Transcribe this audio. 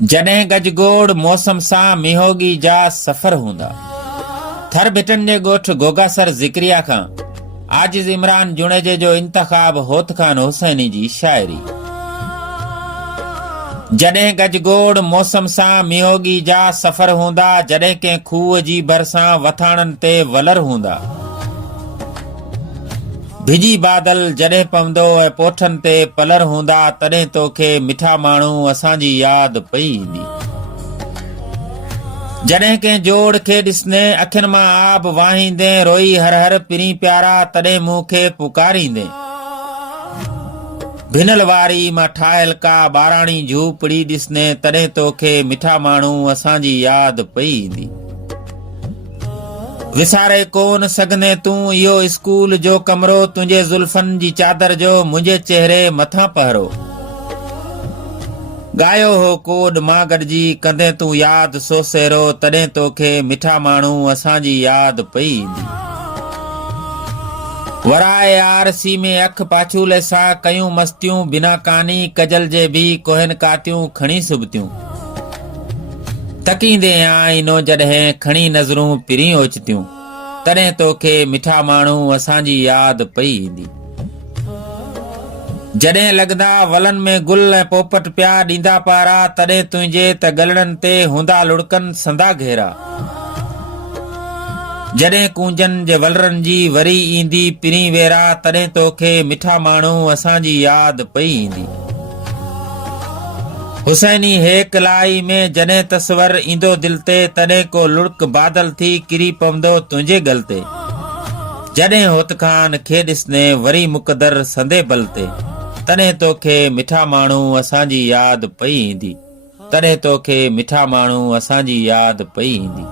जॾहिं गजगोड़ मौसम सां मिहोगी जा सफ़र हूंदा। थर भिटन जे ॻोठ गोगासर ज़िक्रिया खां आजिज़ इमरान जुणेजे जो इंतख़ाब होत खान हुसैनी जी शाइरी। जॾहिं गजगोड़ मौसम सां मिहोगी जा सफ़र हूंदा, जॾहिं कंहिं खूह जी भरिसां वथाणनि ते वलर हूंदा। भिजी बादल जॾहिं पवंदो ऐं पोठनि ते पलर हूंदा, तॾहिं तोखे मिठा माण्हू असांजी यादि पई ईंदी। जॾहिं कंहिं जोड़ खे ॾिसंदे अखियुनि मां आब वाहींदे रोई हर हर पिरी प्यारा, तॾहिं मूंखे पुकारींदे। भिनल वारी मां ठाहियल का ॿाराणी झूपड़ी ॾिसंदे, तॾहिं तोखे मिठा माण्हू असांजी यादि पई ईंदी। विसारे कोन सघंदे तूं इहो स्कूल जो कमरो, तुंहिंजे ज़ुल्फनि जी चादर जो मुंहिंजे चेहरे मथां पहरो। गायो हो कोड मां गॾिजी कंदे तूं यादि सोसेरो, तॾहिं तोखे मिठा माण्हू असांजी यादि पई ईंदी। वराए आरसी में अख पाछूले सां कयूं मस्तियूं, बिना कानी कजल जे बि कोहिन कातियूं खणी सुबतियूं। तकींदे आईनो जॾहिं खणी नज़रूं पिरी ओचितियूं, तॾहिं तोखे मिठा माण्हू असांजी यादि पई ईंदी। जॾहिं लॻंदा वलनि में गुल ऐं पोपट पिया ॾींदा पारा, तॾहिं तुंहिंजे त गलड़नि ते हूंदा लुड़कनि संदा घेरा। जॾहिं कूंजनि जे वलरनि जी वरी ईंदी पिरी वेरा, तॾहिं तोखे मिठा माण्हू असांजी यादि पई ईंदी। हुसैनी हेक लाई में जॾहिं तस्वर ईंदो दिल ते, तॾहिं को लुड़क बादल थी किरी पवंदो तुंहिंजे गल ते। जॾहिं होत खान खे ॾिसंदे वरी मुक़दर संदे बल ते, तॾहिं तोखे मिठा माण्हू असांजी यादि पई ईंदी। तॾहिं तोखे मिठा माण्हू असांजी यादि पई ईंदी।